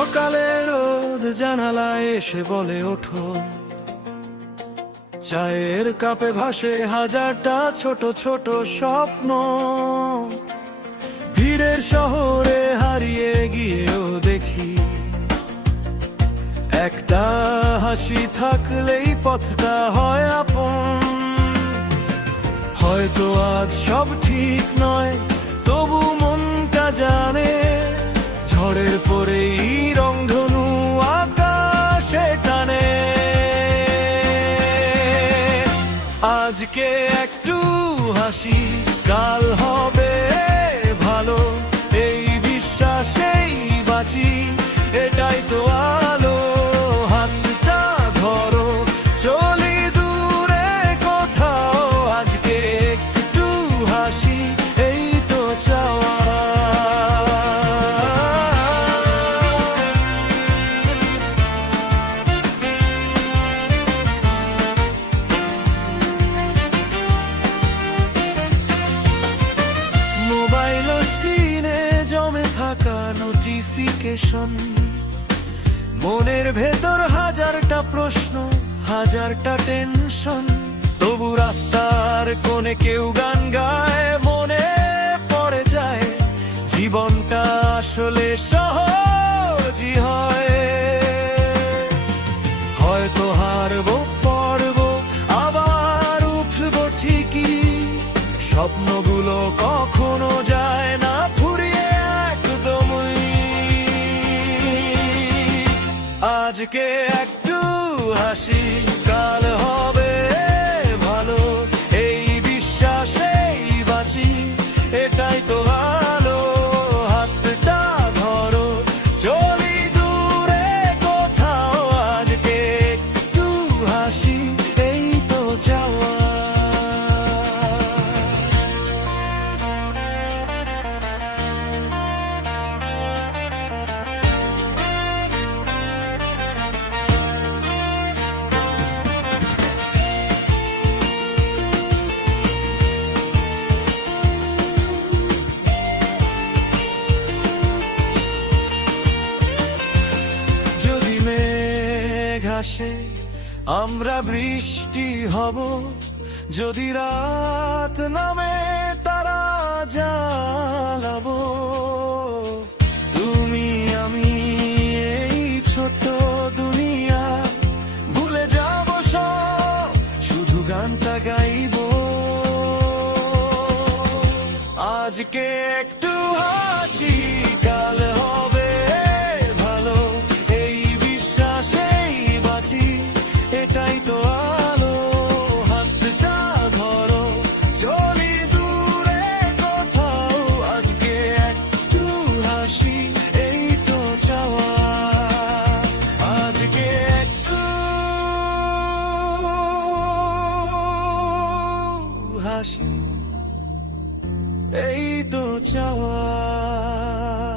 সকালে রোদ জানালায় এসে বলে ওঠো, চায়ের কাপে ভাসে হাজারটা ছোট ছোট স্বপ্ন। ভিড়ের শহরে হারিয়ে গিয়েও দেখি, একটা হাসি থাকলেই পথটা হয় আপন। হয়তো আজ সব ঠিক নয়, তবু মনটা জানে, ঝড়ের পরেই রংধনু আকাশে টানে। আজকে একটু হাসি, কাল হবে ভালো, এই বিশ্বাসেই বাঁচি, এটাই তো আলো। হাতটা ধরো, চলি দূরে কোথাও, আজকে একটু হাসি, এই তো চাওয়া। মোবাইল স্ক্রিনে জমে থাকা নোটিফিকেশন, মনের ভেতর হাজারটা প্রশ্ন, হাজারটা টেনশন। তবু রাস্তার কোণে কেউ গান গায়, মনে পড়ে যায় জীবনটা আসলে সহজই হয়। হয়তো হারবো পড়বো, আবার উঠবো ঠিকই, স্বপ্নগুলো কখনো যায় না ফুরিয়ে একদমই। আজকে একটু হাসি, কাল হবে ভালো, এই বিশ্বাসেই বাঁচি, এটাই তো ভালো। হাতটা ধরো, চলি দূরে কোথাও, আজকে একটু হাসি, এই তো চাওয়া। আসে আমরা বৃষ্টি হব, যদি রাত নামে তারা জ্বালাবো। তুমি আমি এই ছোট দুনিয়া, ভুলে যাব সব, শুধু গানটা গাইবো। আজকে